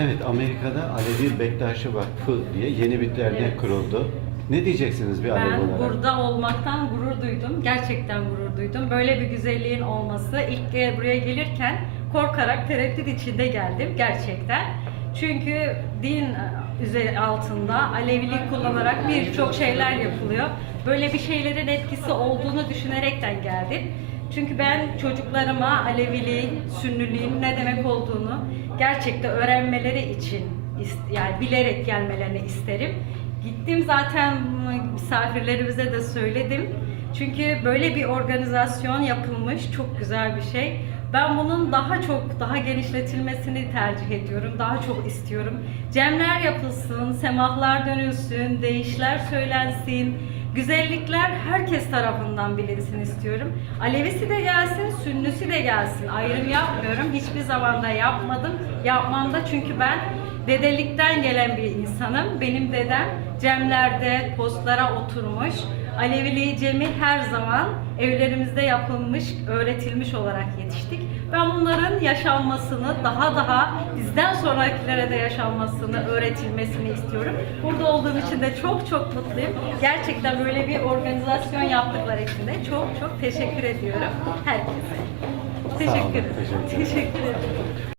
Evet, Amerika'da Alevi Bektaşi Vakfı diye yeni bir dernek Evet. kuruldu. Ne diyeceksiniz bir Alevi Ben olarak? burada olmaktan gurur duydum. Gerçekten gurur duydum. Böyle bir güzelliğin olması. ilk buraya gelirken korkarak tereddüt içinde geldim gerçekten. Çünkü din üzeri altında Alevilik kullanarak birçok şeyler yapılıyor. Böyle bir şeylerin etkisi olduğunu düşünerekten geldim. Çünkü ben çocuklarıma Aleviliğin, Sünniliğin ne demek olduğunu gerçekten öğrenmeleri için yani bilerek gelmelerini isterim. Gittim zaten misafirlerimize de söyledim. Çünkü böyle bir organizasyon yapılmış, çok güzel bir şey. Ben bunun daha çok, daha genişletilmesini tercih ediyorum, daha çok istiyorum. Cemler yapılsın, semahlar dönülsün, değişler söylensin, güzellikler herkes tarafından bilinsin istiyorum. Alevisi de gelsin, Sünnüsü de gelsin. Ayrım yapmıyorum, hiçbir zaman da yapmadım. Yapmam da çünkü ben dedelikten gelen bir insanım. Benim dedem cemlerde, postlara oturmuş. Aleviliği cemi her zaman evlerimizde yapılmış, öğretilmiş olarak yetiştik. Ben bunların yaşanmasını, daha daha bizden sonrakilere de yaşanmasını, öğretilmesini istiyorum. Burada olduğum için de çok çok mutluyum. Gerçekten böyle bir organizasyon yaptıkları için de çok çok teşekkür ediyorum herkese. Teşekkür ederim. teşekkür ederim.